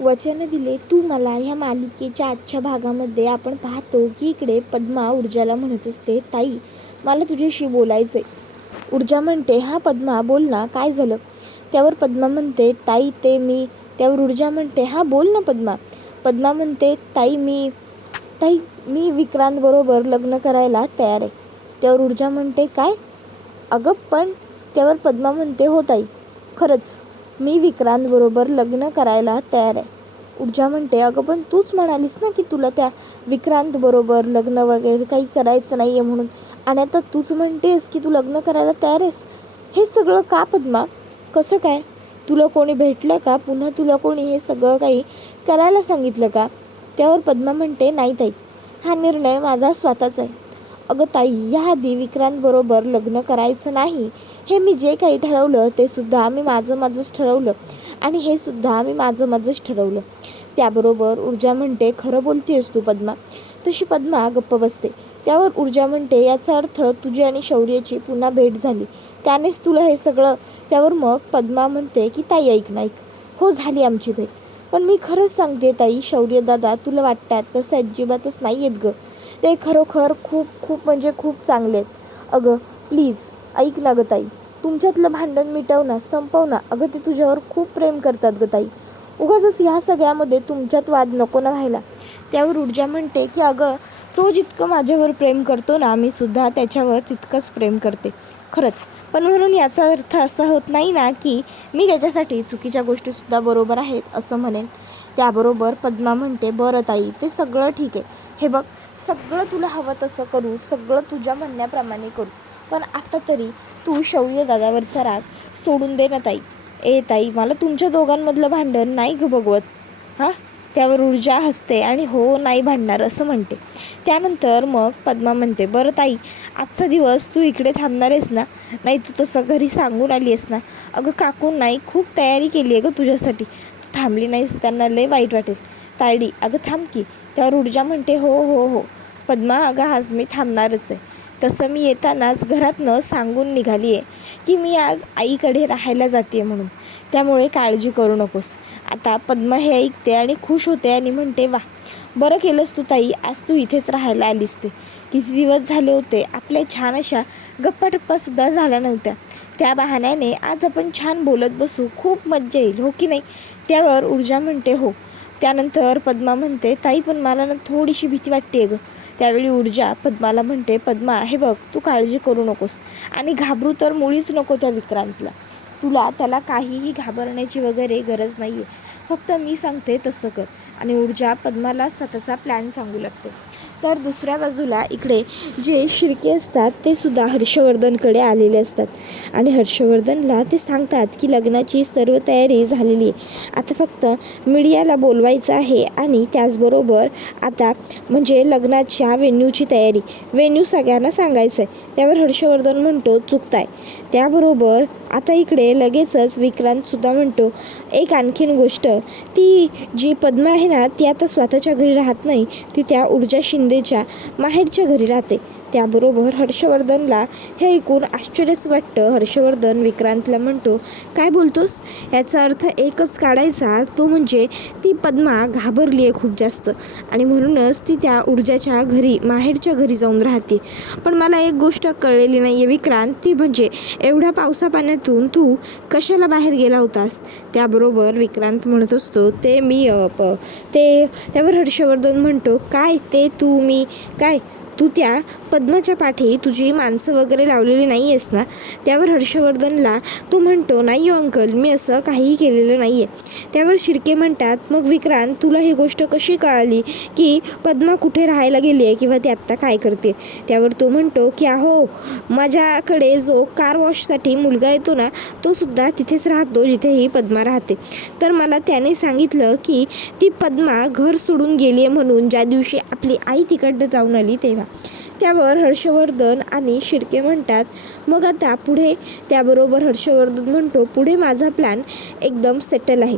वचन दिले तू मला. ह्या मालिकेच्या आजच्या भागामध्ये आपण पाहतो की इकडे पद्मा ऊर्जाला म्हणत असते, ताई मला तुझ्याशी बोलायचंय. ऊर्जा म्हणते, हा पद्मा बोल ना, काय झालं. त्यावर पद्मा म्हणते, ताई ते मी. त्यावर ऊर्जा म्हणते, हा बोल ना पद्मा. पद्मा म्हणते, ताई मी विक्रांत बरोबर लग्न करायला तयार आहे. त्यावर ऊर्जा म्हणते, काय अगं पण. त्यावर पद्मा म्हणते, हो ताई खरंच मी विक्रांत बरोबर लग्न करायला तयार आहे. ऊर्जा म्हणते, अगं पण तूच म्हणालीस ना की तुला त्या विक्रांत बरोबर लग्न वगैरे काही करायचं नाही आहे म्हणून, आणि आता तूच म्हणतेस की तू लग्न करायला तयार आहेस. हे सगळं का पद्मा, कसं काय. तुला कोणी भेटलं का, पुन्हा तुला कोणी हे सगळं काही करायला सांगितलं का. त्यावर पद्मा म्हणते, नाही ताई हा निर्णय माझा स्वतःचा आहे. अगं ताई याआधी विक्रांतबरोबर लग्न करायचं नाही हे मी जे काही ठरवलं ते सुद्धा मी माझंच ठरवलं, आणि हे सुद्धा मी माझंच ठरवलं. त्याबरोबर ऊर्जा म्हणते, खरं बोलतेस तू पद्मा. तशी पद्मा गप्प बसते. त्यावर ऊर्जा म्हणते, याचा अर्थ तुझी आणि शौर्याची पुन्हा भेट झाली, त्यानेच तुला हे सगळं. त्यावर मग पद्मा म्हणते की ताई ऐक ना, हो झाली आमची भेट, पण मी खरंच सांगते ताई, शौर्य दादा तुला वाटतात तसं अजिबातच नाही आहेत गं. ते खरोखर खूप म्हणजे खूप चांगले आहेत. अगं प्लीज ऐक ना गं ताई, तुमच्यातलं भांडण मिटव ना, संपव ना. अगं ते तुझ्यावर खूप प्रेम करतात गं ताई, उगाचच ह्या सगळ्यामध्ये तुमच्यात वाद नको ना व्हायला. त्यावर ऊर्जा म्हणते की अगं तो जितकं माझ्यावर प्रेम करतो ना, मी सुद्धा त्याच्यावर तितकंच प्रेम करते खरंच, पण म्हणून याचा अर्थ असा होत नाही ना की मी त्याच्यासाठी चुकीच्या गोष्टीसुद्धा बरोबर आहेत असं म्हणेन. त्याबरोबर पद्मा म्हणते, बरं ताई ते सगळं ठीक आहे, हे बघ सगळं तुला हवं तसं करू, सगळं तुझ्या म्हणण्याप्रमाणे करू, पण आता तरी तू शौर्य दादावरचा राग सोडून दे ना ताई. ए ताई मला तुमच्या दोघांमधलं भांडण नाही ग बघवत. हां. त्यावर ऊर्जा हसते आणि हो नाही भांडणार असं म्हणते. त्यानंतर मग पद्मा म्हणते, बरं ताई आजचा दिवस तू इकडे थांबणार आहेस ना, नाही तू तसं घरी सांगून आली आहेस ना. अगं काकू नाही खूप तयारी केली आहे गं तुझ्यासाठी, तू थांबली नाहीस त्यांना लय वाईट वाटेल. तायडी अगं थांब की. त्यावर ऊर्जा म्हणते, हो पद्मा अगं आज मी थांबणारच आहे. तसं मी येतानाच घरातनं सांगून निघाली आहे की मी आज आईकडे राहायला जाते म्हणून, त्यामुळे काळजी करू नकोस. आता पद्मा हे ऐकते आणि खुश होते आणि म्हणते, वा बरं केलंस तू ताई, आज तू इथेच राहायला आलीस. ते किती दिवस झाले होते आपल्या छान अशा गप्पाटप्पासुद्धा झाल्या नव्हत्या, त्या बहाण्याने आज आपण छान बोलत बसू, खूप मज्जा येईल हो की नाही. त्यावर ऊर्जा म्हणते, हो. त्यानंतर पद्मा म्हणते, ताई पण मला ना थोडीशी भीती वाटते गं. त्यावेळी ऊर्जा पद्माला म्हणते, पद्मा हे बघ तू काळजी करू नकोस आणि घाबरू तर मुळीच नको त्या विक्रांतला. तुला त्याला काहीही घाबरण्याची वगैरे गरज नाही आहे, फक्त मी सांगते तसं कर. आणि ऊर्जा पद्माला स्वतःचा प्लॅन सांगू लागते. तर दुसऱ्या बाजूला इकडे जे शिर्के असतात ते सुद्धा हर्षवर्धनकडे आलेले असतात आणि हर्षवर्धनला ते सांगतात की लग्नाची सर्व तयारी झालेली आहे, आता फक्त मीडियाला बोलवायचं आहे आणि त्याचबरोबर आता म्हणजे लग्नाच्या वेन्यूची तयारी, वेन्यू सगळ्यांना सांगायचं आहे. त्यावर हर्षवर्धन म्हणतो, चुकताय. त्याबरोबर आता इकडे लगेचच विक्रांतसुद्धा म्हणतो, एक आणखीन गोष्ट, ती जी पद्मा आहे ना ती आता स्वतःच्या घरी राहत नाही, ती त्या ऊर्जा शिंदेच्या माहेरच्या घरी राहते. त्याबरोबर हर्षवर्धनला हे ऐकून आश्चर्यच वाटतं. हर्षवर्धन विक्रांतला म्हणतो, काय बोलतोस. याचा अर्थ एकच काढायचा, तो म्हणजे ती पद्मा घाबरली आहे खूप जास्त आणि म्हणूनच ती त्या ऊर्जाच्या घरी माहेरच्या घरी जाऊन राहते. पण मला एक गोष्ट कळलेली नाही आहे विक्रांत, ती म्हणजे एवढ्या पावसापाण्यातून तू कशाला बाहेर गेला होतास. त्याबरोबर विक्रांत म्हणत असतो, त्यावर हर्षवर्धन म्हणतो, काय ते तू मी काय तू त्या पद्माच्या पाठी तुझी माणसं वगैरे लावलेली नाही आहेस ना. त्यावर हर्षवर्धनला तो म्हणतो, नाही हो अंकल, मी असं काहीही केलेलं नाही आहे. त्यावर शिर्के म्हणतात, मग विक्रांत तुला ही गोष्ट कशी कळाली की पद्मा कुठे राहायला गेली आहे किंवा ती आत्ता काय करते. त्यावर तो म्हणतो की अहो माझ्याकडे जो कार वॉशसाठी मुलगा येतो ना तो सुद्धा तिथेच राहतो जिथे ही पद्मा राहते, तर मला त्याने सांगितलं की ती पद्मा घर सोडून गेली आहे म्हणून, ज्या दिवशी आपली आई तिकडनं जाऊन आली तेव्हा. त्यावर हर्षवर्धन आणि शिर्के म्हणतात, मग आता पुढे. त्याबरोबर हर्षवर्धन म्हणतो, पुढे माझा प्लॅन एकदम सेटल आहे,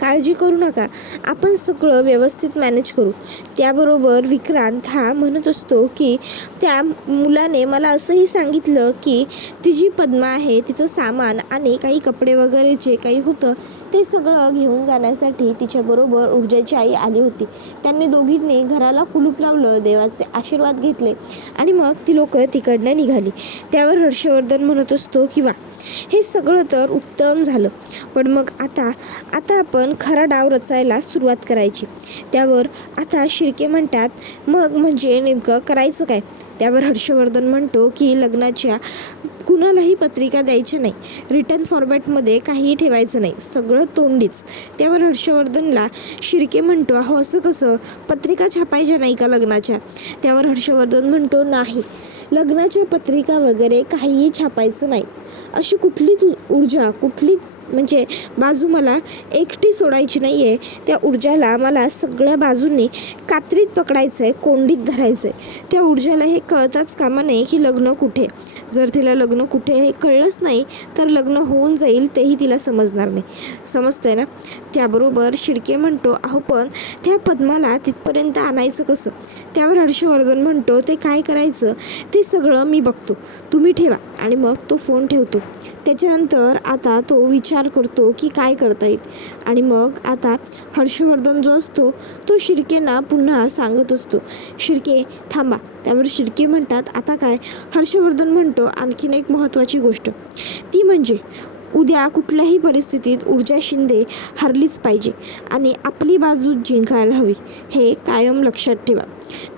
काळजी करू नका, आपण सगळं व्यवस्थित मॅनेज करू. त्याबरोबर विक्रांत हा म्हणत असतो की त्या मुलाने मला असंही सांगितलं की ती जी पद्मा आहे तिचं सामान आणि काही कपडे वगैरे जे काही होतं ते सगळं घेऊन जाण्यासाठी तिच्याबरोबर ऊर्जाची आई आली होती. त्यांनी दोघींनी घराला कुलूप लावलं, देवाचे आशीर्वाद घेतले आणि मग ती लोक तिकडनं निघाली. त्यावर हर्षवर्धन म्हणत असतो की वा, हे सगळं तर उत्तम झालं, पण मग आता आपण खरा डाव रचायला सुरुवात करायची. त्यावर आता शिर्के म्हणतात, मग म्हणजे नेमकं करायचं काय? त्यावर हर्षवर्धन म्हणतो की लग्नाच्या कुणालाही पत्रिका द्यायची नाही, रिटर्न फॉर्मॅटमध्ये काहीही ठेवायचं नाही, सगळं तोंडीच. त्यावर हर्षवर्धनला शिर्के म्हणतो, अहो असं कसं, पत्रिका छापायच्या नाही का लग्नाच्या? त्यावर हर्षवर्धन म्हणतो, नाही, लग्नाच्या पत्रिका वगैरे काहीही छापायचं नाही. अशी कुठलीच ऊर्जा, कुठलीच म्हणजे बाजू मला एकटी सोडायची नाही आहे. त्या ऊर्जाला मला सगळ्या बाजूंनी कात्रीत पकडायचं आहे, कोंडीत धरायचं आहे. त्या ऊर्जाला हे कळताच कामा नये की लग्न कुठे. जर तिला लग्न कुठे हे कळलंच नाही तर लग्न होऊन जाईल तेही तिला समजणार नाही. समजतंय ना? त्याबरोबर शिर्के म्हणतो, अहो पण त्या पद्माला तिथपर्यंत आणायचं कसं? त्यावर हर्षवर्धन म्हणतो, ते काय करायचं ते सगळं मी बघतो, तुम्ही ठेवा. आणि मग तो फोन ठेवतो. त्याच्यानंतर आता तो विचार करतो की काय करता येईल. आणि मग आता हर्षवर्धन जो असतो तो शिर्केंना पुन्हा सांगत असतो, शिर्के थांबा. त्यावर शिर्के म्हणतात, आता काय? हर्षवर्धन म्हणतो, आणखीन एक महत्त्वाची गोष्ट, ती म्हणजे उद्या कुठल्याही परिस्थितीत ऊर्जा शिंदे हरलीच पाहिजे आणि आपली बाजू जिंकायला हवी, हे कायम लक्षात ठेवा.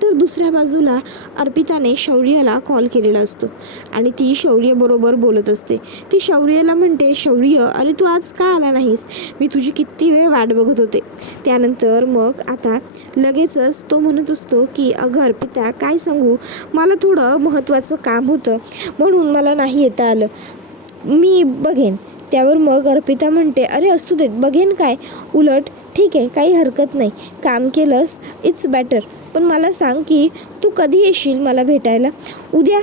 तर दुसऱ्या बाजूला अर्पिताने शौर्याला कॉल केलेला असतो आणि ती शौर्यबरोबर बोलत असते. ती शौर्याला म्हणते, शौर्य अरे तू आज का आला नाहीस? मी तुझी किती वेळ वाट बघत होते. त्यानंतर मग आता लगेचच तो म्हणत असतो की अगं अर्पिता, काय सांगू, मला थोडं महत्त्वाचं काम होतं म्हणून मला नाही येता आलं, मी बघेन. त्यावर मग अर्पिता म्हणते, अरे असू देत, बघेन काय, उलट ठीक आहे, काही हरकत नाही, काम केलंस इट्स बेटर. पण मला सांग की तू कधी येशील मला भेटायला? उद्या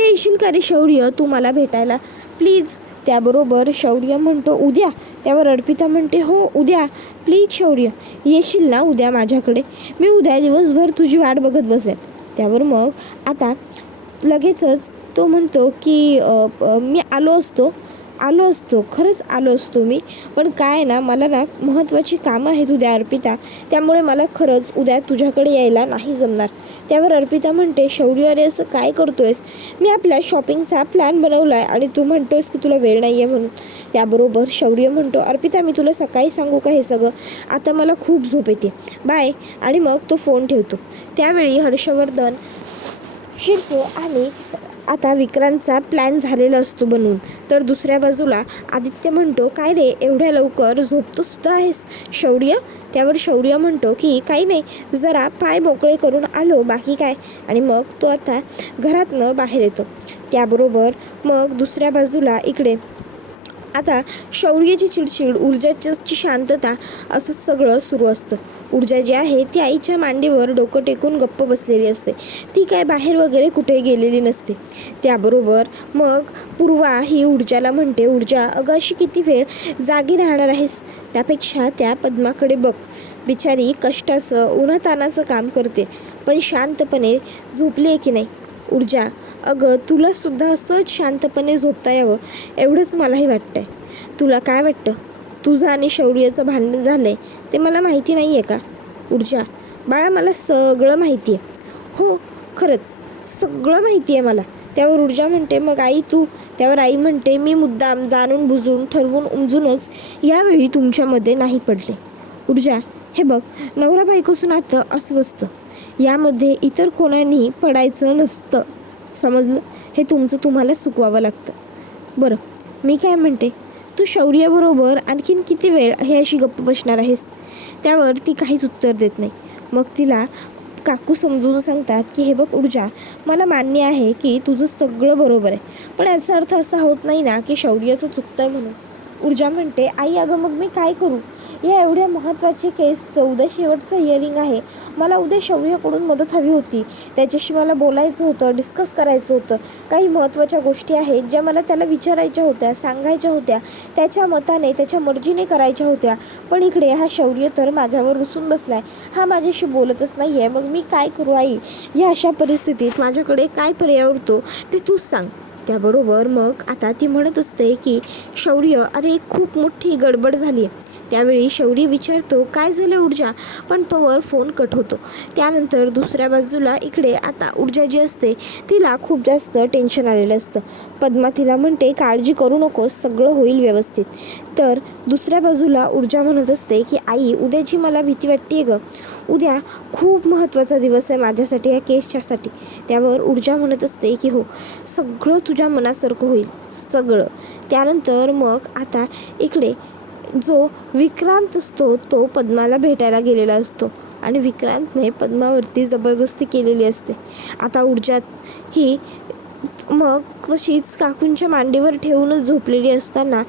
येशील का रे शौर्य तू मला भेटायला प्लीज? त्याबरोबर शौर्य म्हणतो, उद्या? त्यावर अर्पिता म्हणते, हो उद्या प्लीज शौर्य, येशील ना उद्या माझ्याकडे? मी उद्या दिवसभर तुझी वाट बघत बसेल. त्यावर मग आता लगेचच तो म्हणतो की मी आलो असतो, खरंच आलो असतो मी, पण काय ना मला ना महत्त्वाची कामं आहेत उद्या अर्पिता, त्यामुळे मला खरंच उद्या तुझ्याकडे यायला नाही जमणार. त्यावर अर्पिता म्हणते, शौर्य अरे असं काय करतोयस? मी आपल्या शॉपिंगचा प्लॅन बनवला आहे आणि तू म्हणतोयस की तुला वेळ नाही आहे म्हणून. त्याबरोबर शौर्य म्हणतो, अर्पिता मी तुला सकाळी सांगू का हे सगळं? आता मला खूप झोप येते, बाय. आणि मग तो फोन ठेवतो. त्यावेळी हर्षवर्धन, शिर्के आणि आता विक्रांतचा प्लॅन झालेला असतो बनवून. तर दुसऱ्या बाजूला आदित्य म्हणतो, काय रे एवढ्या लवकर झोपतो सुद्धा आहेस शौर्य? त्यावर शौर्य म्हणतो की काही नाही, जरा पाय मोकळे करून आलो, बाकी काय. आणि मग तो आता घरातनं बाहेर येतो. त्याबरोबर मग दुसऱ्या बाजूला इकडे आता शौर्याची चिडचिड, ऊर्जाची शांतता, असं सगळं सुरू असतं. ऊर्जा जी आहे ती आईच्या मांडीवर डोकं टेकून गप्प बसलेली असते, ती काय बाहेर वगैरे कुठे गेलेली नसते. त्याबरोबर मग पूर्वा ही ऊर्जाला म्हणते, ऊर्जा अगं अशी किती वेळ जागी राहणार आहेस? त्यापेक्षा त्या पद्माकडे बघ, बिचारी कष्टाचं उन्हातानाचं काम करते पण शांतपणे झोपली आहे की नाही. ऊर्जा अगं तुलासुद्धा असंच शांतपणे झोपता यावं एवढंच मलाही वाटतंय. तुला काय वाटतं? तुझं आणि शौर्याचं भांडण झालं आहे ते मला माहिती नाही आहे का? ऊर्जा बाळा मला सगळं माहिती आहे. हो खरंच सगळं माहिती आहे मला. त्यावर ऊर्जा म्हणते, मग आई तू? त्यावर आई म्हणते, मी मुद्दाम जाणून बुजून ठरवून उमजूनच यावेळी तुमच्यामध्ये नाही पडले. ऊर्जा हे बघ, नवरा बायकोचं नातं असंच असतं, यामध्ये इतर कोणानेही पडायचं नसतं, समजलं? हे तुमचं तुम्हाला चुकवावं लागतं. बरं मी काय म्हणते, तू शौर्याबरोबर आणखीन किती वेळ हे अशी गप्प बसणार आहेस? त्यावर ती काहीच उत्तर देत नाही. मग तिला काकू समजून सांगतात की हे बघ ऊर्जा, मला मान्य आहे की तुझं सगळं बरोबर आहे, पण याचा अर्थ असा होत नाही ना की शौर्याचं चुकतं आहे म्हणून. ऊर्जा म्हणते, आई अगं मग मी काय करू? या एवढ्या महत्त्वाची केसचं उद्या शेवटचं हिअरिंग आहे, मला उद्या शौर्याकडून मदत हवी होती, त्याच्याशी मला बोलायचं होतं, डिस्कस करायचं होतं, काही महत्त्वाच्या गोष्टी आहेत ज्या मला त्याला विचारायच्या होत्या, सांगायच्या होत्या, त्याच्या मताने त्याच्या मर्जीने करायच्या होत्या. पण इकडे हा शौर्य तर माझ्यावर रुसून बसलाय, हा माझ्याशी बोलतच नाही आहे. मग मी काय करू आई? या अशा परिस्थितीत माझ्याकडे काय पर्याय उरतो ते तूच सांग. त्याबरोबर मग आता ती म्हणत असते की शौर्य, अरे खूप मोठी गडबड झाली आहे. त्यावेळी शौर्य विचारतो काय झालं ऊर्जा, पण तोवर फोन कट होतो. त्यानंतर दुसऱ्या बाजूला इकडे आता ऊर्जा जी असते तिला खूप जास्त टेन्शन आलेलं असतं. पद्मा तिला म्हणते काळजी करू नकोस, सगळं होईल व्यवस्थित. तर दुसऱ्या बाजूला ऊर्जा म्हणत असते की आई, उद्याची मला भीती वाटते गं. उद्या खूप महत्त्वाचा दिवस आहे माझ्यासाठी, या केसच्यासाठी. त्यावर ऊर्जा म्हणत असते की हो, सगळं तुझ्या मनासारखं होईल, सगळं. त्यानंतर मग आता इकडे जो विक्रांत असतो तो पद्माला भेटायला गेलेला असतो आणि विक्रांतने पद्मावरती जबरदस्ती केलेली असते. आता ऊर्जा ही मग तशीच काकूंच्या मांडीवर ठेवूनच झोपलेली असताना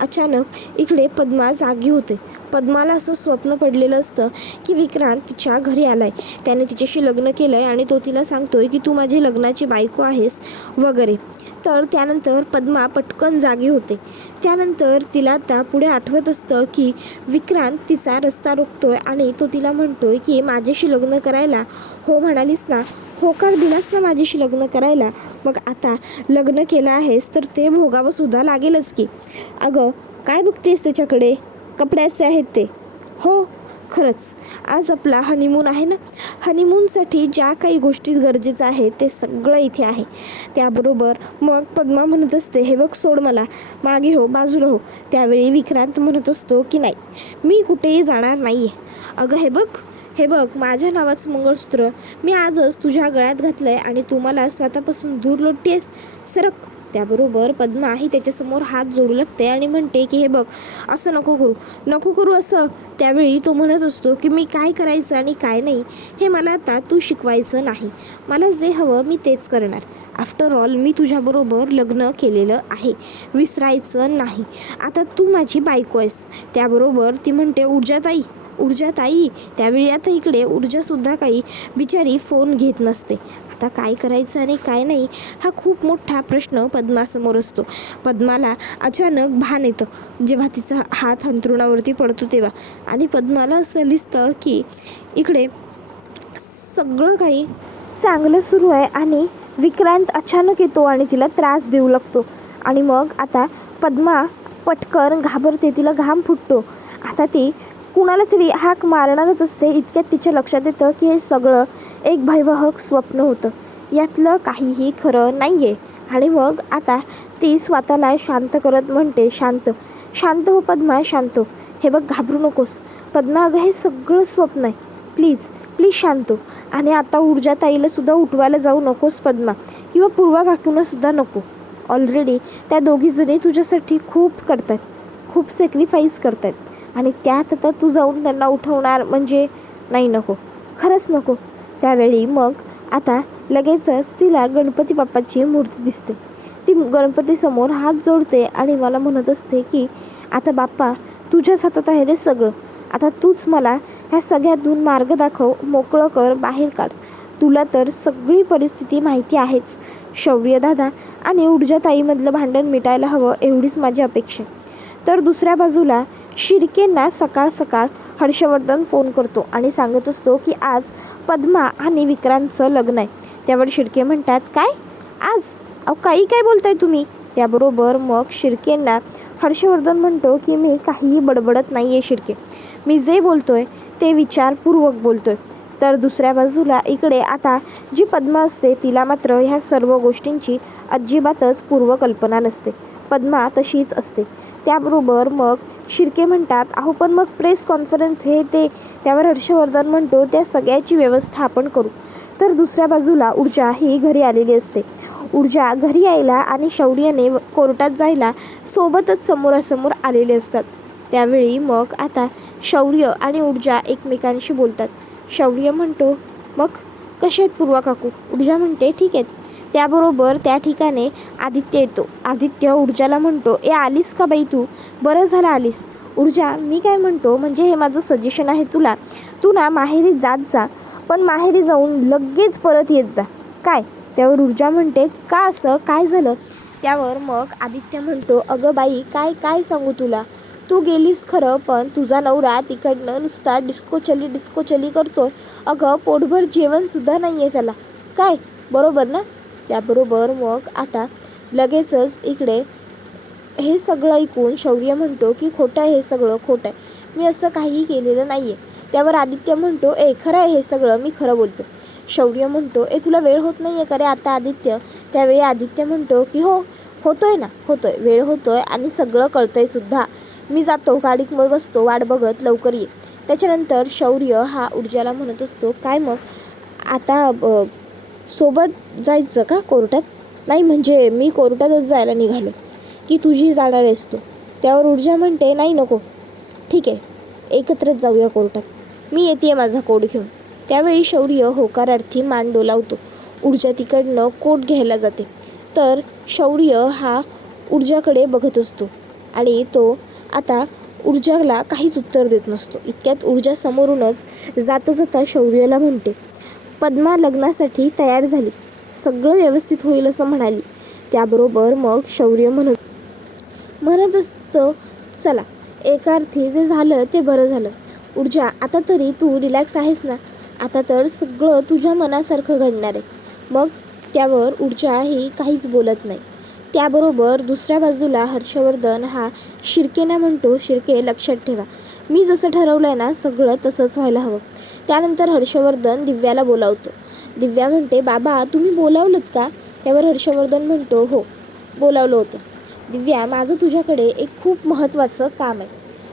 अचानक इकडे पद्मा जागी होते. पद्माला असं स्वप्न पडलेलं असतं की विक्रांत तिच्या घरी आलाय, त्याने तिच्याशी लग्न केलंय आणि तो तिला सांगतोय की तू माझी लग्नाची बायको आहेस वगैरे. तर त्यानंतर पद्मा पटकन जागी होते. त्यानंतर तिला आता पुढे आठवत असतं की विक्रांत तिचा रस्ता रोखतोय आणि तो तिला म्हणतोय की माझ्याशी लग्न करायला हो म्हणालीस ना, होकार दिलास ना माझ्याशी लग्न करायला, मग आता लग्न केलं आहेस तर ते भोगावं सुद्धा लागेलच की. अगं काय बघतेस त्याच्याकडे, कपड्याचे आहेत ते. हो खरंच, आज आपला हनीमून आहे ना, हनीमूनसाठी ज्या काही गोष्टी गरजेचं आहे ते सगळं इथे आहे. त्याबरोबर मग पद्मा म्हणत असते हे बघ सोड मला, मागे हो, बाजूला हो. त्यावेळी विक्रांत म्हणत असतो की नाही, मी कुठेही जाणार नाही आहे. अगं हे बघ माझ्या नावाचं मंगळसूत्र मी आजच तुझ्या गळ्यात घातलं आहे आणि तू मला स्वतःपासून दूर लोटतेस, सरक. त्याबरोबर पद्मा ही त्याच्यासमोर हात जोडू लागते आणि म्हणते की हे बघ, असं नको करू असं. त्यावेळी तो म्हणत असतो की मी काय करायचं आणि काय नाही हे मला आता तू शिकवायचं नाही, मला जे हवं मी तेच करणार. आफ्टर ऑल मी तुझ्याबरोबर लग्न केलेलं आहे, विसरायचं नाही. आता तू माझी बायको आहेस. त्याबरोबर ती म्हणते ऊर्जाताई. त्यावेळी आता इकडे ऊर्जासुद्धा काही बिचारी फोन घेत नसते. आता काय करायचं आणि काय नाही हा खूप मोठा प्रश्न पद्मासमोर असतो. पद्माला अचानक भान येतं जेव्हा तिचा हात अंथरुणावरती पडतो तेव्हा, आणि पद्माला असं दिसतं की इकडे सगळं काही चांगलं सुरू आहे आणि विक्रांत अचानक येतो आणि तिला त्रास देऊ लागतो. आणि मग आता पद्मा पटकन घाबरते, तिला घाम फुटतो. आता ती कुणाला तरी हाक मारणारच असते, इतक्यात तिच्या लक्षात येतं की हे सगळं एक भयावह स्वप्न होतं, यातलं काहीही खरं नाही आहे. आणि मग आता ती स्वतःला शांत करत म्हणते शांत हो पद्मा, शांत हो. हे बघ घाबरू नकोस पद्मा, अगं हे सगळं स्वप्न आहे, प्लीज शांत हो. आणि आता ऊर्जाताईला सुद्धा उठवायला जाऊ नकोस पद्मा, किंवा पूर्वा काकूंना सुद्धा नको. ऑलरेडी त्या दोघीजणी तुझ्यासाठी खूप करतात, खूप सॅक्रिफाईस करतात, आणि त्यात आता तू जाऊन त्यांना उठवणार म्हणजे नाही, नको, खरंच नको. त्यावेळी मग आता लगेचच तिला गणपती बाप्पाची मूर्ती दिसते. ती गणपतीसमोर हात जोडते आणि मला म्हणत असते की आता बाप्पा तुझ्याच हातात आहे रे सगळं, आता तूच मला ह्या सगळ्यातून मार्ग दाखव, मोकळं कर, बाहेर काढ. तुला तर सगळी परिस्थिती माहिती आहेच. शौर्य दादा आणि ऊर्जाताईमधलं भांडण मिटायला हवं एवढीच माझी अपेक्षा. तर दुसऱ्या बाजूला शिर्केंना सकाळ सकाळ हर्षवर्धन फोन करतो आणि सांगत असतो की आज पद्मा आणि विक्रांतचं लग्न आहे. त्यावर शिर्के म्हणतात काय आज, काय बोलताय तुम्ही. त्याबरोबर मग शिर्केंना हर्षवर्धन म्हणतो की मी काहीही बडबडत नाही आहे शिर्के, मी जे बोलतोय ते विचारपूर्वक बोलतोय. तर दुसऱ्या बाजूला इकडे आता जी पद्मा असते तिला मात्र ह्या सर्व गोष्टींची अजिबातच पूर्वकल्पना नसते. पद्मा तशीच असते. त्याबरोबर मग शिर्के म्हणतात अहो पण मग प्रेस कॉन्फरन्स हे ते. त्यावर हर्षवर्धन म्हणतो त्या सगळ्याची व्यवस्था आपण करू. तर दुसऱ्या बाजूला ऊर्जा ही घरी आलेली असते. ऊर्जा घरी यायला आणि शौर्यने कोर्टात जायला सोबतच समोरासमोर आलेले असतात. त्यावेळी मग आता शौर्य आणि ऊर्जा एकमेकांशी बोलतात. शौर्य म्हणतो मग कसे आहेत पूर्वा काकू. ऊर्जा म्हणते ठीक आहेत. त्याबरोबर त्या ठिकाणी आदित्य येतो. आदित्य ऊर्जाला म्हणतो आलीस का बाई तू, बरं झालं आलीस. ऊर्जा मी काय म्हणतो म्हणजे हे माझं सजेशन आहे तुला, तू ना माहेरी जात जा, पण माहेरी जाऊन लगेच परत येत जा काय. त्यावर ऊर्जा म्हणते का असं काय झालं. त्यावर मग आदित्य म्हणतो अगं बाई काय सांगू तुला, तू गेलीस खरं पण तुझा नवरा तिकडनं नुसता डिस्को चली करतोय. अगं पोटभर जेवणसुद्धा नाही आहे त्याला काय, बरोबर ना. त्याबरोबर मग आता लगेचच इकडे हे सगळं ऐकून शौर्य म्हणतो की खोटं आहे, हे सगळं खोटं आहे, मी असं काही केलेलं नाही आहे. त्यावर आदित्य म्हणतो खरं आहे हे सगळं, मी खरं बोलतो. शौर्य म्हणतो तुला वेळ होत नाही आहे का रे आता आदित्य? त्यावेळी आदित्य म्हणतो की हो होतोय ना, होतोय, वेळ होतोय आणि सगळं कळतंय सुद्धा. मी जातो, गाडीत बसतो, वाट बघत, लवकर ये. त्याच्यानंतर शौर्य हा ऊर्जाला म्हणत असतो काय मग आता सोबत जायचं का कोर्टात? नाही म्हणजे मी कोर्टातच जायला निघालो की तुझी जाणार आहेस तू? त्यावर ऊर्जा म्हणते नाही नको, ठीक आहे, एकत्रच जाऊया कोर्टात, मी येते माझा कोट घेऊन. त्यावेळी शौर्य होकारार्थी मान डोलावतो. ऊर्जा तिकडनं कोट घ्यायला जाते तर शौर्य हा ऊर्जाकडे बघत असतो आणि तो आता ऊर्जाला काहीच उत्तर देत नसतो. इतक्यात ऊर्जा समोरूनच जाता जाता शौर्याला म्हणते पद्मा लग्नासाठी तयार झाली, सगळं व्यवस्थित होईल असं म्हणाली. त्याबरोबर मग शौर्य म्हणत असतं चला, एका अर्थी जे झालं ते बरं झालं. ऊर्जा आता तरी तू रिलॅक्स आहेस ना? आता तर सगळं तुझ्या मनासारखं घडणार आहे. मग त्यावर ऊर्जा ही काहीच बोलत नाही. त्याबरोबर दुसऱ्या बाजूला हर्षवर्धन हा शिर्केना म्हणतो शिर्के लक्षात ठेवा, मी जसं ठरवलं आहे ना सगळं तसंच व्हायला हवं. त्यानंतर हर्षवर्धन दिव्याला बोलावतो. दिव्या म्हणते बाबा तुम्ही बोलावलंत का? त्यावर हर्षवर्धन म्हणतो हो बोलावलं होतं. दिव्या माझं तुझ्याकडे एक खूप महत्त्वाचं काम आहे.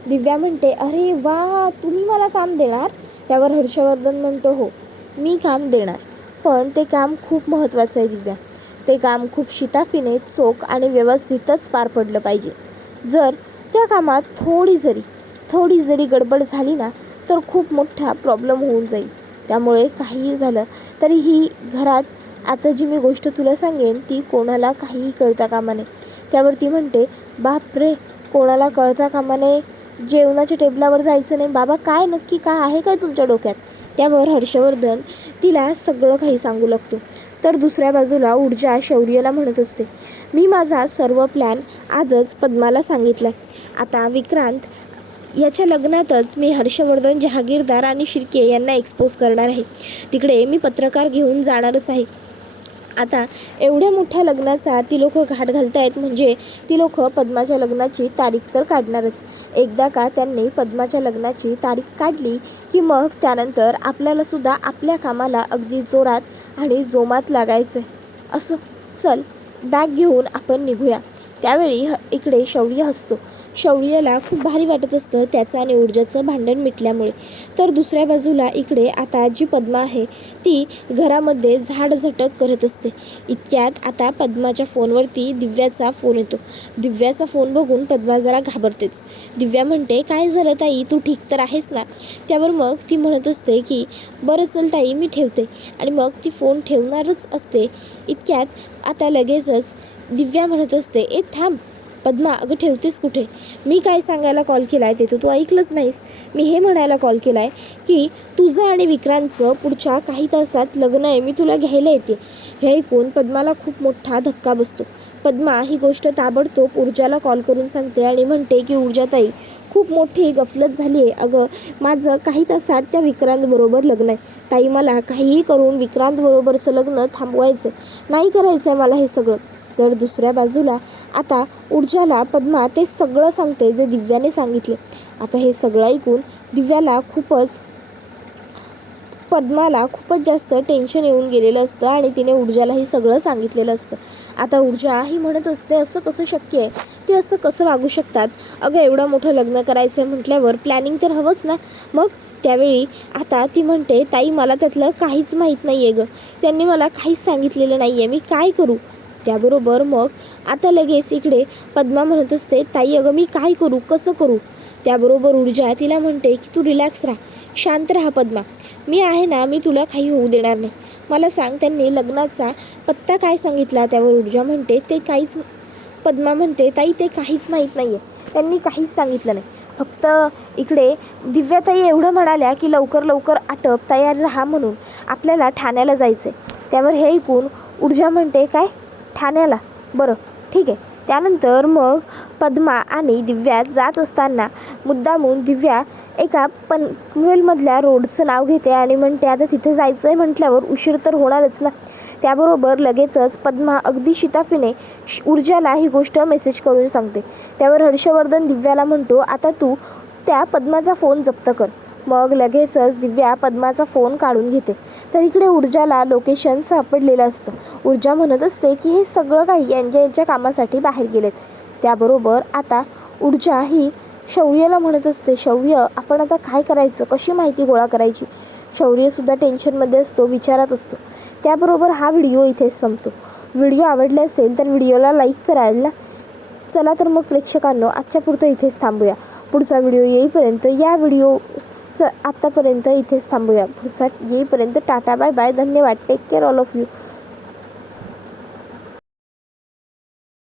दिव्या म्हणते अरे वा, तुम्ही मला काम देणार? त्यावर हर्षवर्धन म्हणतो हो मी काम देणार, पण ते काम खूप महत्त्वाचं आहे दिव्या. ते काम खूप शिताफीने चोख आणि व्यवस्थितच पार पडलं पाहिजे. जर त्या कामात थोडी जरी गडबड झाली ना तर खूप मोठा प्रॉब्लेम होऊन जाईल. त्यामुळे काहीही झालं तरीही घरात आता जी मी गोष्ट तुला सांगेन ती कोणाला काहीही कळता कामा नये. त्यावर ती म्हणते बापरे, कोणाला कळता कामा नये, जेवणाच्या टेबलावर जायचं नाही? बाबा काय नक्की काय आहे काय तुमच्या डोक्यात? त्यावर हर्षवर्धन तिला सगळं काही सांगू लागतो. तर दुसऱ्या बाजूला ऊर्जा शौर्यला म्हणत असते मी माझा सर्व प्लॅन आजच पद्माला सांगितला आहे. आता विक्रांत याच्या लग्नातच मी हर्षवर्धन, जहागीरदार आणि शिर्के यांना एक्सपोज करणार आहे. तिकडे मी पत्रकार घेऊन जाणारच आहे. आता एवढ्या मोठ्या लग्नाचा ती लोक घाट घालतायत म्हणजे ती लोक पद्माच्या लग्नाची तारीख तर काढणारच. एकदा का त्यांनी पद्माच्या लग्नाची तारीख काढली की मग त्यानंतर आपल्याला सुद्धा आपल्या कामाला अगदी जोरात आणि जोमात लागायचं आहे. असं चल बॅग घेऊन आपण निघूया. त्यावेळी इकडे शौर्य हसतो. शौर्याला खूप भारी वाटत असतं त्याचं आणि ऊर्जाचं भांडण मिटल्यामुळे. तर दुसऱ्या बाजूला इकडे आता जी पद्मा आहे ती घरामध्ये झाडझटक करत असते. इतक्यात आता पद्माच्या फोनवरती दिव्याचा फोन येतो. दिव्याचा फोन बघून पद्मा जरा घाबरतेच. दिव्या म्हणते काय झालं ताई, तू ठीक तर आहेस ना? त्यावर मग ती म्हणत असते की बरं चल ताई मी ठेवते, आणि मग ती फोन ठेवणारच असते. इतक्यात आता लगेचच दिव्या म्हणत असते थांब पद्मा, अगं ठेवतेस कुठे? मी काय सांगायला कॉल केला आहे ते तर तू ऐकलंच नाहीस. मी हे म्हणायला कॉल केला आहे की तुझं आणि विक्रांतचं पुढच्या काही तासात लग्न आहे, मी तुला घ्यायला येते. हे ऐकून पद्माला खूप मोठा धक्का बसतो. पद्मा ही गोष्ट ताबडतोब ऊर्जाला कॉल करून सांगते आणि म्हणते की ऊर्जाताई खूप मोठी गफलत झाली आहे. अगं माझं काही तासात त्या विक्रांतबरोबर लग्न आहे. ताई मला काहीही करून विक्रांतबरोबरचं लग्न थांबवायचं नाही, करायचं आहे मला हे सगळं. तर दुसऱ्या बाजूला आता ऊर्जाला पद्मा ते सगळं सांगते जे दिव्याने सांगितले. आता हे सगळं ऐकून पद्माला खूपच जास्त टेन्शन येऊन गेलेलं असतं आणि तिने ऊर्जाला हे सगळं सांगितलेलं असतं. आता ऊर्जा ही म्हणत असते असं कसं शक्य आहे, ते असं कसं वागू शकतात? अगं एवढं मोठं लग्न करायचं आहे म्हटल्यावर प्लॅनिंग तर हवंच ना. मग त्यावेळी आता ती म्हणते ताई मला त्यातलं काहीच माहीत नाही आहे गं, त्यांनी मला काहीच सांगितलेलं नाही आहे, मी काय करू? त्याबरोबर मग आता लगेच इकडे पद्मा म्हणत असते ताई अगं मी काय करू, कसं करू? त्याबरोबर ऊर्जा तिला म्हणते की तू रिलॅक्स राहा, शांत राहा पद्मा, मी आहे ना, मी तुला काही होऊ देणार नाही. मला सांग त्यांनी लग्नाचा पत्ता काय सांगितला? त्यावर ऊर्जा म्हणते पद्मा म्हणते ताई ते काहीच माहीत नाही आहे, त्यांनी काहीच सांगितलं नाही. फक्त इकडे दिव्याताई एवढं म्हणाल्या की लवकर आटप, तयार राहा म्हणून, आपल्याला ठाण्याला जायचं आहे. त्यावर हे ऐकून ऊर्जा म्हणते काय ठाण्याला? बरं ठीक आहे. त्यानंतर मग पद्मा आणि दिव्या जात असताना मुद्दामून दिव्या एका पनवेलमधल्या रोडचं नाव घेते आणि म्हणते आता तिथे जायचं आहे म्हटल्यावर उशीर तर होणारच ना. त्याबरोबर लगेचच पद्मा अगदी शिताफीने ऊर्जाला ही गोष्ट मेसेज करून सांगते. त्यावर हर्षवर्धन दिव्याला म्हणतो, आता तू त्या पद्माचा फोन जप्त कर. मग लगेचच दिव्या पद्माचा फोन काढून घेते. तर इकडे ऊर्जाला लोकेशन सापडलेलं असतं. ऊर्जा म्हणत असते की हे सगळं काही यांच्या कामासाठी बाहेर गेलेत. त्याबरोबर आता ऊर्जा ही शौर्यला म्हणत असते, शौर्य आपण आता काय करायचं, कशी माहिती गोळा करायची. शौर्यसुद्धा टेन्शनमध्ये असतो, विचारात असतो. त्याबरोबर हा व्हिडिओ इथेच संपतो. व्हिडिओ आवडला असेल तर व्हिडिओला लाईक करायला. चला तर मग प्रेक्षकांनो, आजच्या पुरतं इथेच थांबूया. पुढचा व्हिडिओ येईपर्यंत या व्हिडिओचं आत्तापर्यंत इथेच थांबूया. पुढचा येईपर्यंत टाटा बाय बाय, धन्यवाद, take care all of you.